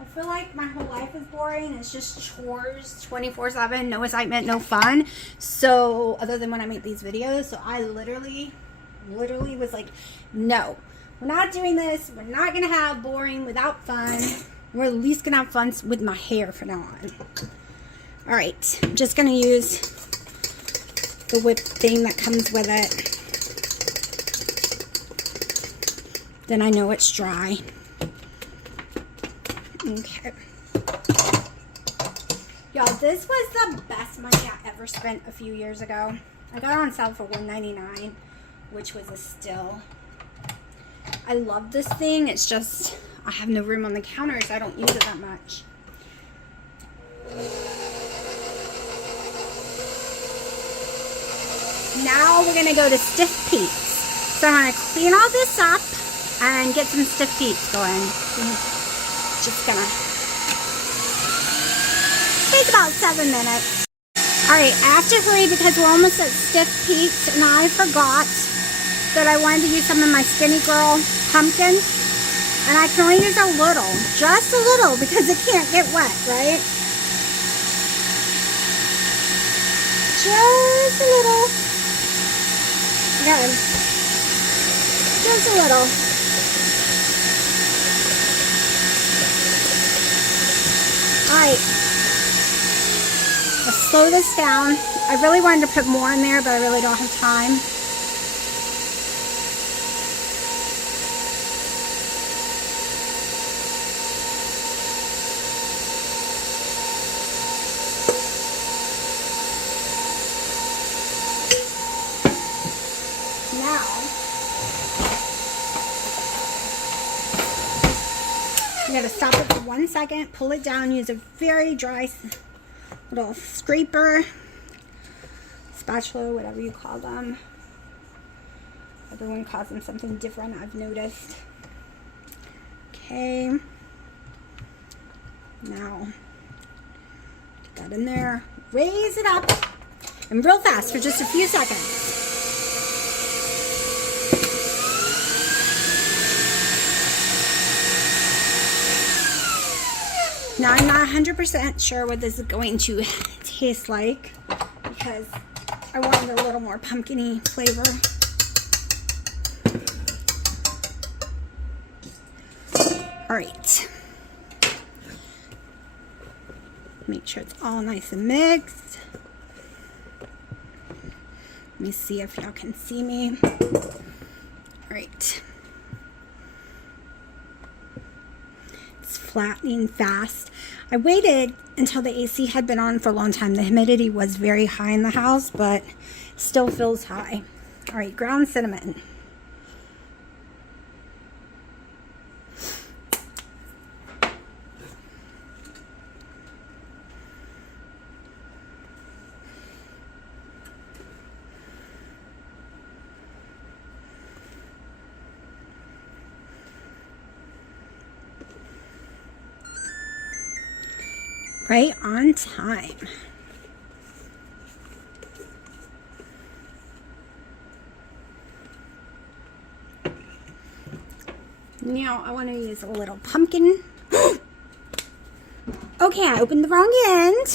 I feel like my whole life is boring. It's just chores 24/7, no excitement, no fun. So, other than when I make these videos, so I literally was like, no. We're not doing this. We're not going to have boring without fun. We're at least going to have fun with my hair from now on. All right. I'm just going to use the whip thing that comes with it. Then I know it's dry. Okay. Y'all, this was the best money I ever spent a few years ago. I got it on sale for $1.99, which was a steal. I love this thing. It's just, I have no room on the counter, so I don't use it that much. Now we're going to go to stiff peaks. So I'm going to clean all this up and get some stiff peaks going. Just going to take about 7 minutes. Alright, I have to hurry because we're almost at stiff peaks, and I forgot that I wanted to use some of my Skinny Girl pumpkin. And I can only use a little, just a little, because it can't get wet, right? Just a little. Good. Just a little. Alright. Let's slow this down. I really wanted to put more in there, but I really don't have time. I'm going to stop it for 1 second, pull it down, use a very dry little scraper, spatula, whatever you call them. Everyone calls them something different, I've noticed. Okay. Now, get that in there, raise it up, and real fast for just a few seconds. Now, I'm not 100% sure what this is going to taste like because I wanted a little more pumpkin-y flavor. All right. Make sure it's all nice and mixed. Let me see if y'all can see me. All right. Flattening fast. I waited until the AC had been on for a long time. The humidity was very high in the house, but still feels high. All right, ground cinnamon. Right on time. Now I want to use a little pumpkin. Okay, I opened the wrong end.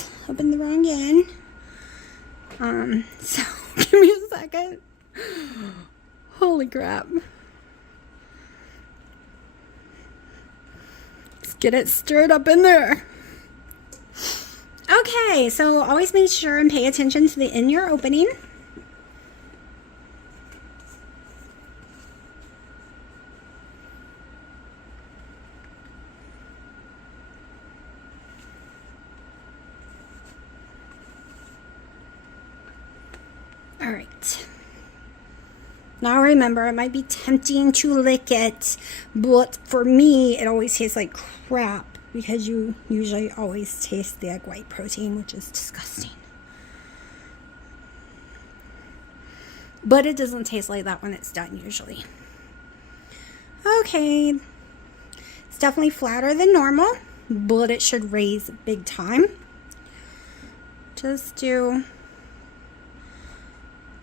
So give me a second. Holy crap. Let's get it stirred up in there. Okay, so always make sure and pay attention to the in you're opening. All right. Now remember, it might be tempting to lick it, but for me, it always tastes like crap. Because you usually always taste the egg white protein, which is disgusting. But it doesn't taste like that when it's done usually. Okay. It's definitely flatter than normal, but it should raise big time. Just do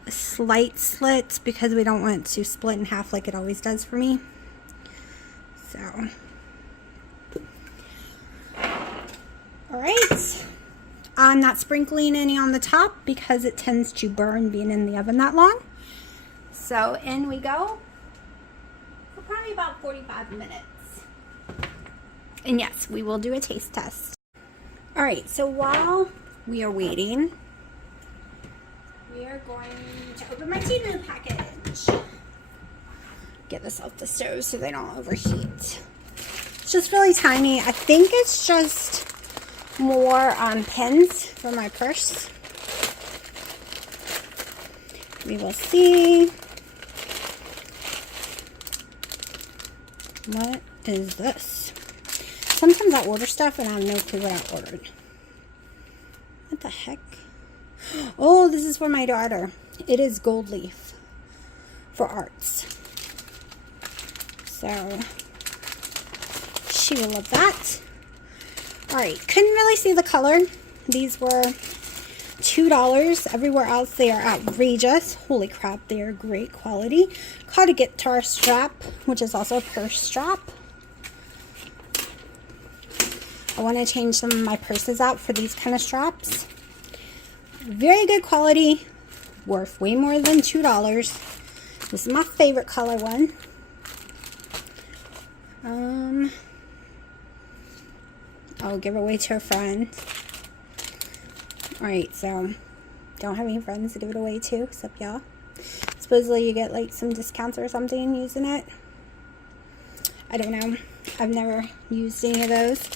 a slight slit because we don't want it to split in half like it always does for me. So... Alright, I'm not sprinkling any on the top because it tends to burn being in the oven that long. So in we go for probably about 45 minutes. And yes, we will do a taste test. Alright, so while we are waiting, we are going to open my tea blue package. Get this off the stove so they don't overheat. It's just really tiny. I think it's just more pins for my purse. We will see. What is this? Sometimes I order stuff and I have no clue what I ordered. What the heck? Oh, this is for my daughter. It is gold leaf for arts. So she will love that. Alright, couldn't really see the color. These were $2. Everywhere else they are outrageous. Holy crap, they are great quality. Called a guitar strap, which is also a purse strap. I want to change some of my purses out for these kind of straps. Very good quality, worth way more than $2. This is my favorite color one. I'll give away to a friend. Alright, so don't have any friends to give it away to except y'all. Supposedly you get like some discounts or something using it. I don't know. I've never used any of those.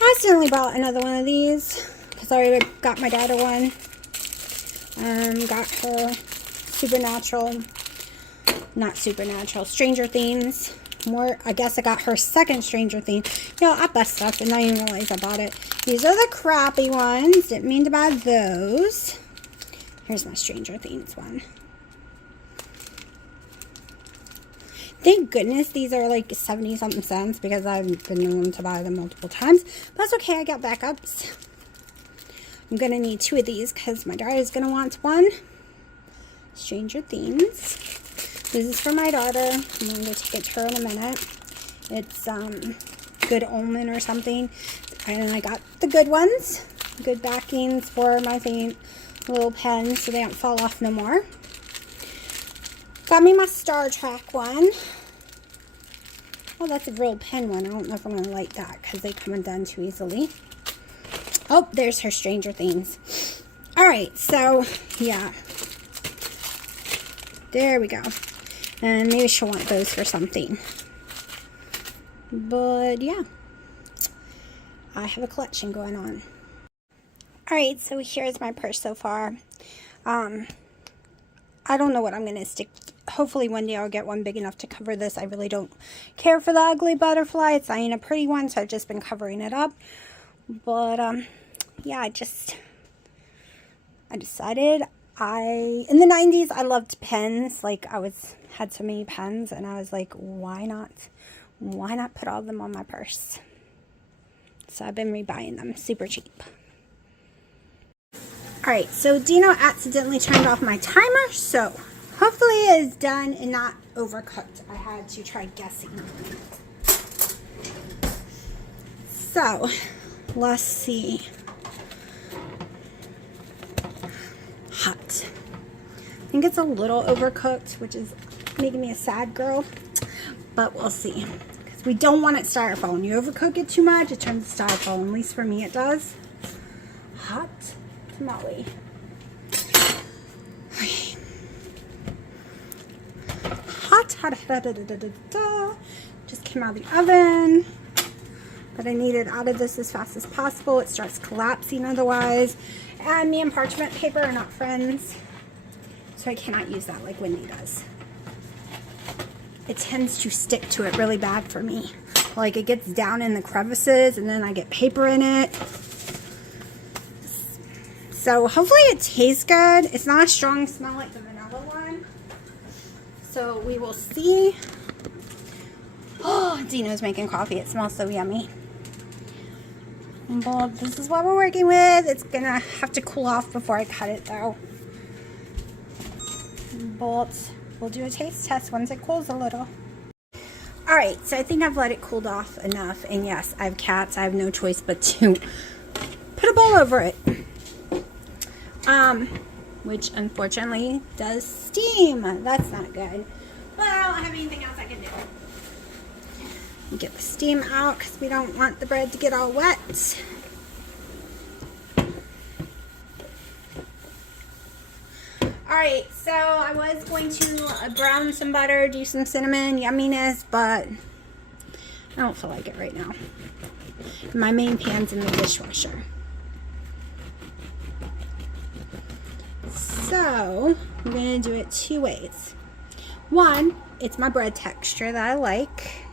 I accidentally bought another one of these because I already got my daughter one. Got her Stranger Things. I guess I got her second Stranger Things. You know, I bust stuff and I didn't even realize I bought it. These are the crappy ones. Didn't mean to buy those. Here's my Stranger Things one. Thank goodness these are like 70 something cents because I've been known to buy them multiple times. But that's okay, I got backups. I'm going to need 2 of these because my daughter is going to want one. Stranger Things. This is for my daughter. I'm going to take it to her in a minute. It's Good Omen or something. And I got the good ones. Good backings for my little pens so they don't fall off no more. Got me my Star Trek one. Oh, that's a real pen one. I don't know if I'm going to like that because they come undone too easily. Oh, there's her Stranger Things. Alright, so, yeah. There we go. And maybe she'll want those for something. But, yeah. I have a collection going on. Alright, so here's my purse so far. I don't know what I'm going to stick. Hopefully one day I'll get one big enough to cover this. I really don't care for the ugly butterfly. It's not even a pretty one, so I've just been covering it up. But, yeah, I decided in the 90s, I loved pens. Like, had so many pens, and I was like, why not put all of them on my purse? So I've been rebuying them, super cheap. Alright, so Dino accidentally turned off my timer, so hopefully it is done and not overcooked. I had to try guessing. So, let's see. Hot. I think it's a little overcooked, which is making me a sad girl, but we'll see. Because we don't want it styrofoam. You overcook it too much, it turns styrofoam. At least for me it does. Hot tamale. Okay. Hot. Just came out of the oven. But I need it out of this as fast as possible. It starts collapsing otherwise. And me and parchment paper are not friends. So I cannot use that like Wendy does. It tends to stick to it really bad for me. Like it gets down in the crevices and then I get paper in it. So hopefully it tastes good. It's not a strong smell like the vanilla one. So we will see. Oh, Dino's making coffee. It smells so yummy. But this is what we're working with. It's gonna have to cool off before I cut it though. But we'll do a taste test once it cools a little. Alright, so I think I've let it cool off enough. And yes, I have cats. I have no choice but to put a bowl over it. Which unfortunately does steam. That's not good. But I don't have anything else I can do. Get the steam out because we don't want the bread to get all wet. Alright, so I was going to brown some butter, do some cinnamon yumminess, but I don't feel like it right now. My main pan's in the dishwasher. So, I'm going to do it 2 ways. One, it's my bread texture that I like.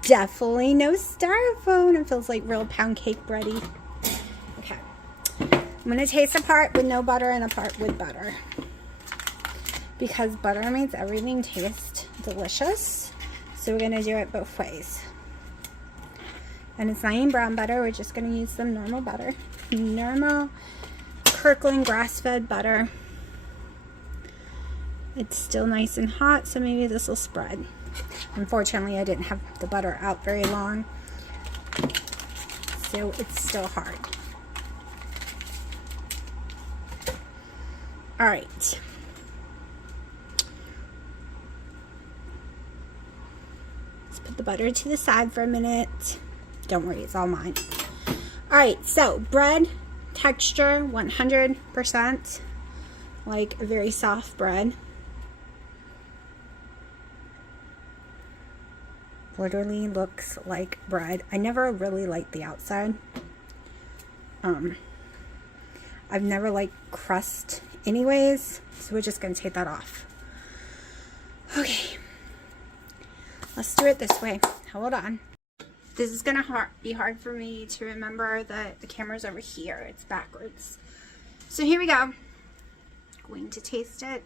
Definitely no styrofoam. It feels like real pound cake bready. Okay. I'm going to taste a part with no butter and a part with butter. Because butter makes everything taste delicious. So we're going to do it both ways. And it's not even brown butter. We're just going to use some normal butter. Normal Kirkland grass-fed butter. It's still nice and hot, so maybe this will spread. Unfortunately, I didn't have the butter out very long, so it's still hard. All right. Let's put the butter to the side for a minute. Don't worry, it's all mine. All right, so bread texture, 100%, like a very soft bread. Literally looks like bread. I never really liked the outside. I've never liked crust anyways, so we're just gonna take that off. Okay, let's do it this way. Hold on. This is gonna be hard for me to remember that the camera's over here. It's backwards. So here we go. Going to taste it.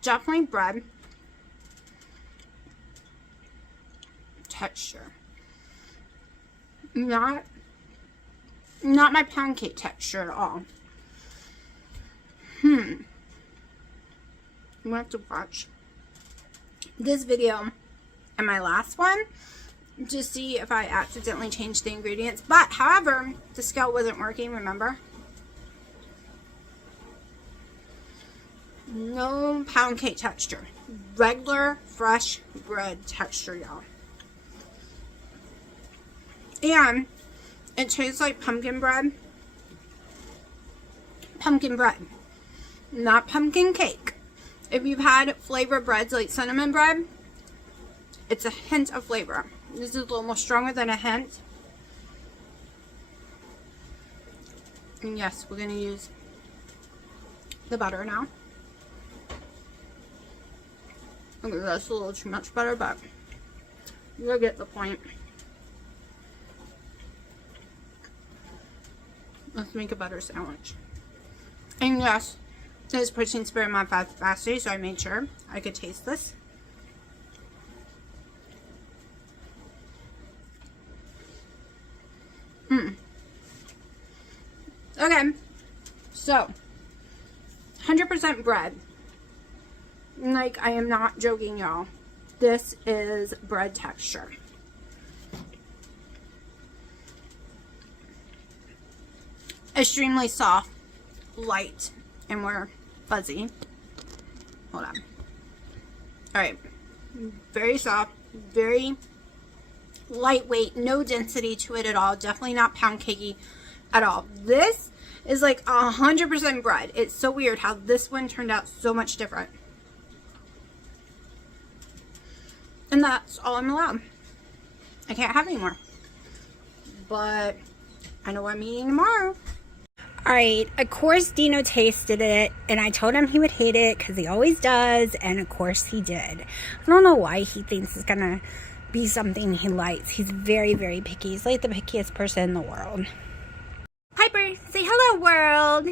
Definitely bread texture. Not my pancake texture at all. I'm gonna have to watch this video and my last one to see if I accidentally changed the ingredients. But however, the scale wasn't working, remember? No pound cake texture. Regular fresh bread texture, y'all. And it tastes like pumpkin bread. Pumpkin bread. Not pumpkin cake. If you've had flavor breads like cinnamon bread, it's a hint of flavor. This is a little more stronger than a hint. And yes, we're going to use the butter now. Okay, that's a little too much butter, but you'll get the point. Let's make a butter sandwich. And yes, there's protein sparing my fasting, so I made sure I could taste this. Okay, so 100% bread. Like, I am not joking, y'all. This is bread texture. Extremely soft, light, and more fuzzy. Hold on. Alright. Very soft, very lightweight, no density to it at all. Definitely not pound cakey at all. This is like 100% bread. It's so weird how this one turned out so much different. And that's all I'm allowed. I can't have any more. But I know what I'm eating tomorrow. Alright, of course Dino tasted it, and I told him he would hate it because he always does, and of course he did. I don't know why he thinks it's gonna be something he likes. He's very, very picky. He's like the pickiest person in the world. Piper, say hello, world.